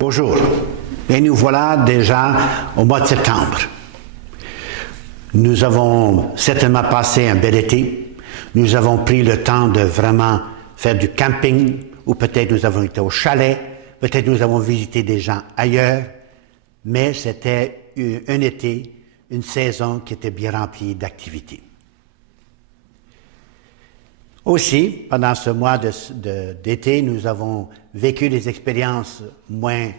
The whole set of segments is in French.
Bonjour. Et nous voilà déjà au mois de septembre. Nous avons certainement passé un bel été. Nous avons pris le temps de vraiment faire du camping, ou peut-être nous avons été au chalet, peut-être nous avons visité des gens ailleurs, mais c'était un été, une saison qui était bien remplie d'activités. Aussi, pendant ce mois d'été, nous avons vécu des expériences moins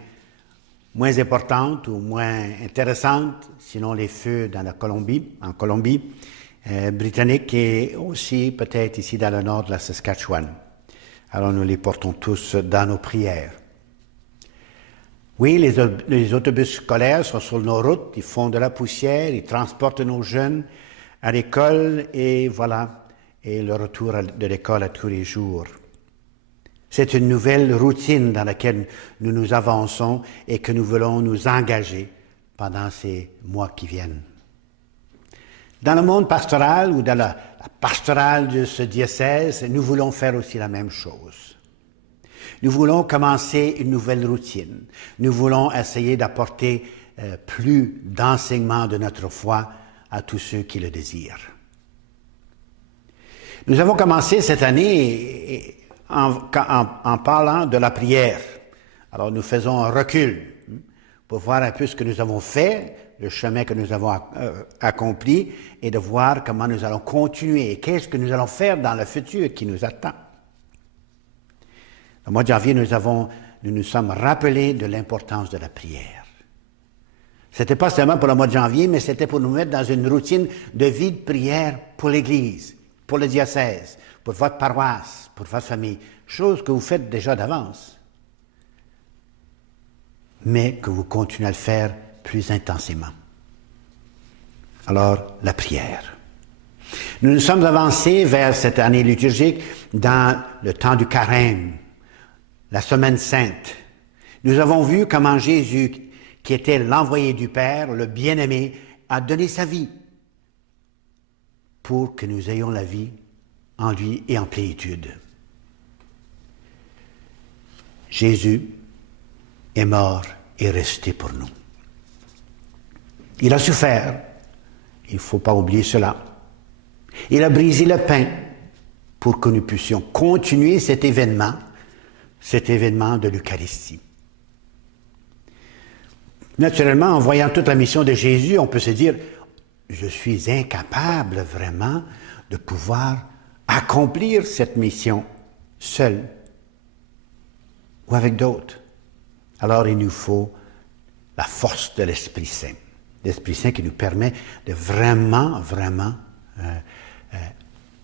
importantes ou moins intéressantes, sinon les feux en Colombie britannique et aussi peut-être ici dans le nord de la Saskatchewan. Alors nous les portons tous dans nos prières. Oui, les autobus scolaires sont sur nos routes, ils font de la poussière, ils transportent nos jeunes à l'école et voilà. Et le retour de l'école à tous les jours. C'est une nouvelle routine dans laquelle nous nous avançons et que nous voulons nous engager pendant ces mois qui viennent. Dans le monde pastoral ou dans la pastorale de ce diocèse, nous voulons faire aussi la même chose. Nous voulons commencer une nouvelle routine. Nous voulons essayer d'apporter plus d'enseignement de notre foi à tous ceux qui le désirent. Nous avons commencé cette année en parlant de la prière. Alors nous faisons un recul pour voir un peu ce que nous avons fait, le chemin que nous avons accompli et de voir comment nous allons continuer et qu'est-ce que nous allons faire dans le futur qui nous attend. Au mois de janvier, nous nous sommes rappelés de l'importance de la prière. C'était pas seulement pour le mois de janvier, mais c'était pour nous mettre dans une routine de vie de prière pour l'Église, pour le diocèse, pour votre paroisse, pour votre famille, chose que vous faites déjà d'avance, mais que vous continuez à le faire plus intensément. Alors, la prière. Nous nous sommes avancés vers cette année liturgique dans le temps du carême, la semaine sainte. Nous avons vu comment Jésus, qui était l'envoyé du Père, le bien-aimé, a donné sa vie pour que nous ayons la vie en lui et en plénitude. Jésus est mort et resté pour nous. Il a souffert, il ne faut pas oublier cela. Il a brisé le pain pour que nous puissions continuer cet événement de l'Eucharistie. Naturellement, en voyant toute la mission de Jésus, on peut se dire je suis incapable vraiment de pouvoir accomplir cette mission seul ou avec d'autres. Alors il nous faut la force de l'Esprit Saint. L'Esprit Saint qui nous permet de vraiment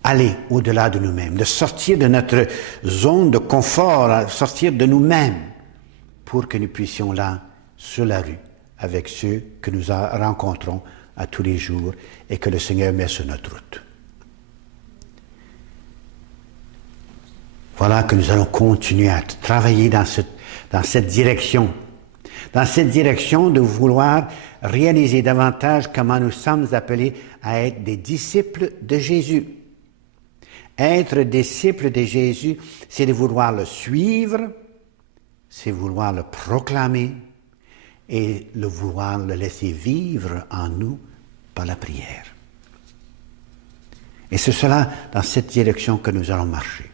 aller au-delà de nous-mêmes, de sortir de notre zone de confort, sortir de nous-mêmes pour que nous puissions là, sur la rue, avec ceux que nous rencontrons à tous les jours et que le Seigneur met sur notre route. Voilà que nous allons continuer à travailler dans cette direction de vouloir réaliser davantage comment nous sommes appelés à être des disciples de Jésus. Être disciple de Jésus, c'est de vouloir le suivre, c'est vouloir le proclamer, et le vouloir le laisser vivre en nous par la prière. Et c'est cela, dans cette direction que nous allons marcher.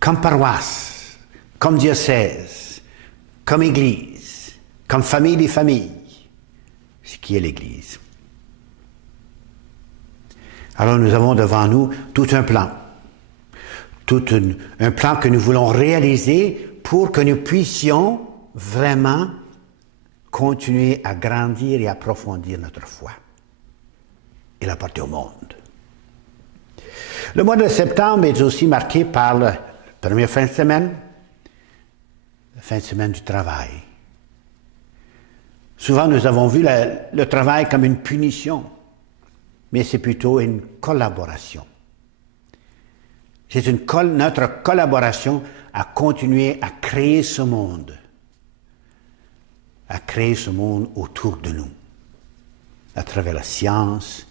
Comme paroisse, comme diocèse, comme Église, comme famille des familles, ce qui est l'Église. Alors nous avons devant nous tout un plan. Un plan que nous voulons réaliser pour que nous puissions vraiment continuer à grandir et approfondir notre foi et la porter au monde. Le mois de septembre est aussi marqué par la première fin de semaine, la fin de semaine du travail. Souvent, nous avons vu le travail comme une punition, mais c'est plutôt une collaboration. C'est notre collaboration à continuer à créer ce monde autour de nous, à travers la science,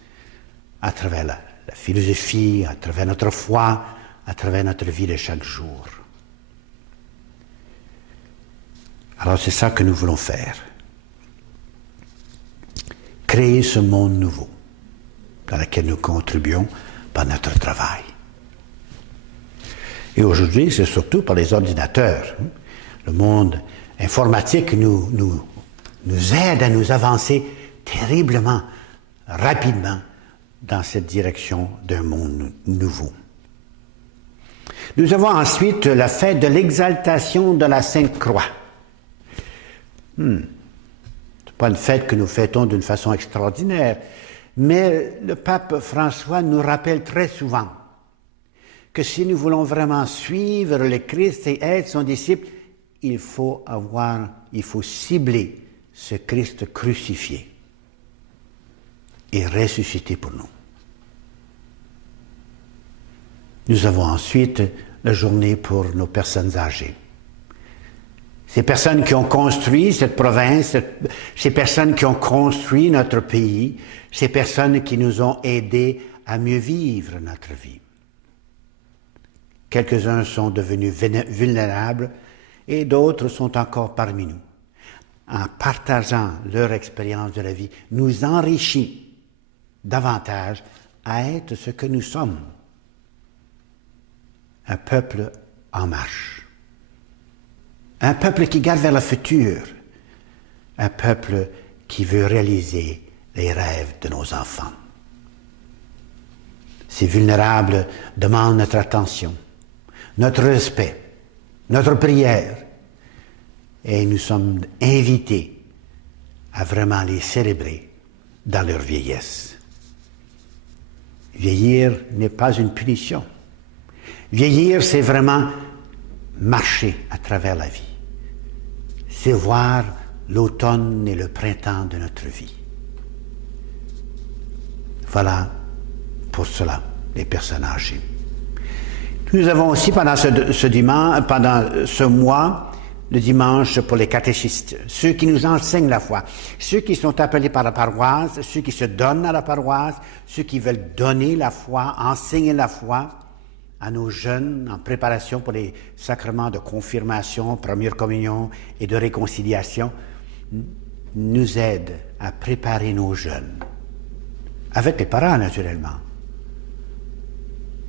à travers la philosophie, à travers notre foi, à travers notre vie de chaque jour. Alors c'est ça que nous voulons faire. Créer ce monde nouveau dans lequel nous contribuons par notre travail. Et aujourd'hui, c'est surtout par les ordinateurs. Le monde informatique nous aide à nous avancer terriblement, rapidement, dans cette direction d'un monde nouveau. Nous avons ensuite la fête de l'exaltation de la Sainte Croix. Ce n'est pas une fête que nous fêtons d'une façon extraordinaire, mais le pape François nous rappelle très souvent que si nous voulons vraiment suivre le Christ et être son disciple, il faut cibler ce Christ crucifié et ressuscité pour nous. Nous avons ensuite la journée pour nos personnes âgées. Ces personnes qui ont construit cette province, ces personnes qui ont construit notre pays, ces personnes qui nous ont aidés à mieux vivre notre vie. Quelques-uns sont devenus vulnérables et d'autres sont encore parmi nous. En partageant leur expérience de la vie, nous enrichit davantage à être ce que nous sommes. Un peuple en marche. Un peuple qui garde vers le futur. Un peuple qui veut réaliser les rêves de nos enfants. Ces vulnérables demandent notre attention, notre respect, notre prière. Et nous sommes invités à vraiment les célébrer dans leur vieillesse. Vieillir n'est pas une punition. Vieillir, c'est vraiment marcher à travers la vie. C'est voir l'automne et le printemps de notre vie. Voilà pour cela les personnes âgées. Nous avons aussi pendant ce mois, le dimanche pour les catéchistes, ceux qui nous enseignent la foi, ceux qui sont appelés par la paroisse, ceux qui se donnent à la paroisse, ceux qui veulent donner la foi, enseigner la foi à nos jeunes en préparation pour les sacrements de confirmation, première communion et de réconciliation, nous aident à préparer nos jeunes, avec les parents naturellement,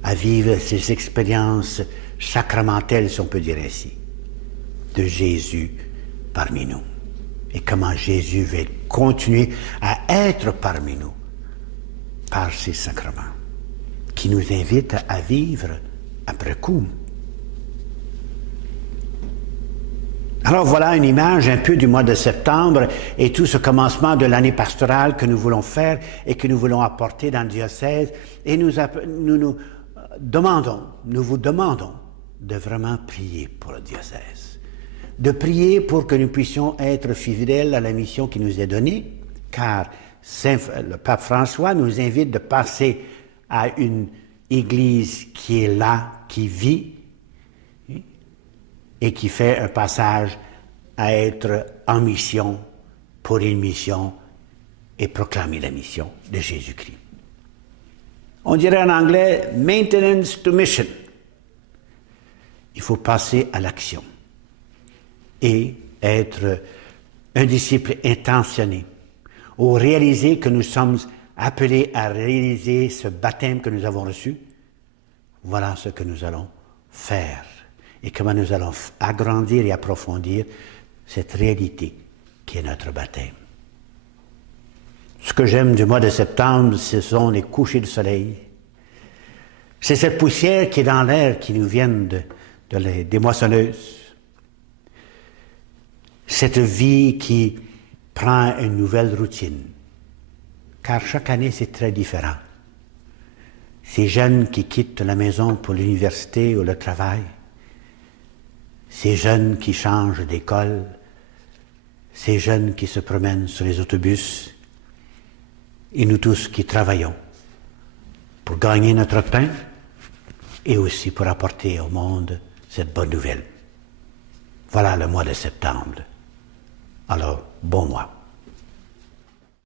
à vivre ces expériences sacramentelles, si on peut dire ainsi, de Jésus parmi nous. Et comment Jésus va continuer à être parmi nous par ces sacrements, qui nous invitent à vivre après coup. Alors voilà une image un peu du mois de septembre et tout ce commencement de l'année pastorale que nous voulons faire et que nous voulons apporter dans le diocèse. Et nous vous demandons de vraiment prier pour le diocèse, de prier pour que nous puissions être fidèles à la mission qui nous est donnée, car le pape François nous invite de passer à une Église qui est là, qui vit, et qui fait un passage à être en mission, pour une mission, et proclamer la mission de Jésus-Christ. On dirait en anglais « maintenance to mission ». Il faut passer à l'action et être un disciple intentionné, ou réaliser que nous sommes appelés à réaliser ce baptême que nous avons reçu. Voilà ce que nous allons faire et comment nous allons agrandir et approfondir cette réalité qui est notre baptême. Ce que j'aime du mois de septembre, ce sont les couchers de soleil. C'est cette poussière qui est dans l'air, qui nous vient des moissonneuses. Cette vie qui prend une nouvelle routine. Car chaque année, c'est très différent. Ces jeunes qui quittent la maison pour l'université ou le travail, ces jeunes qui changent d'école, ces jeunes qui se promènent sur les autobus, et nous tous qui travaillons pour gagner notre pain et aussi pour apporter au monde cette bonne nouvelle. Voilà le mois de septembre. Alors, bon mois.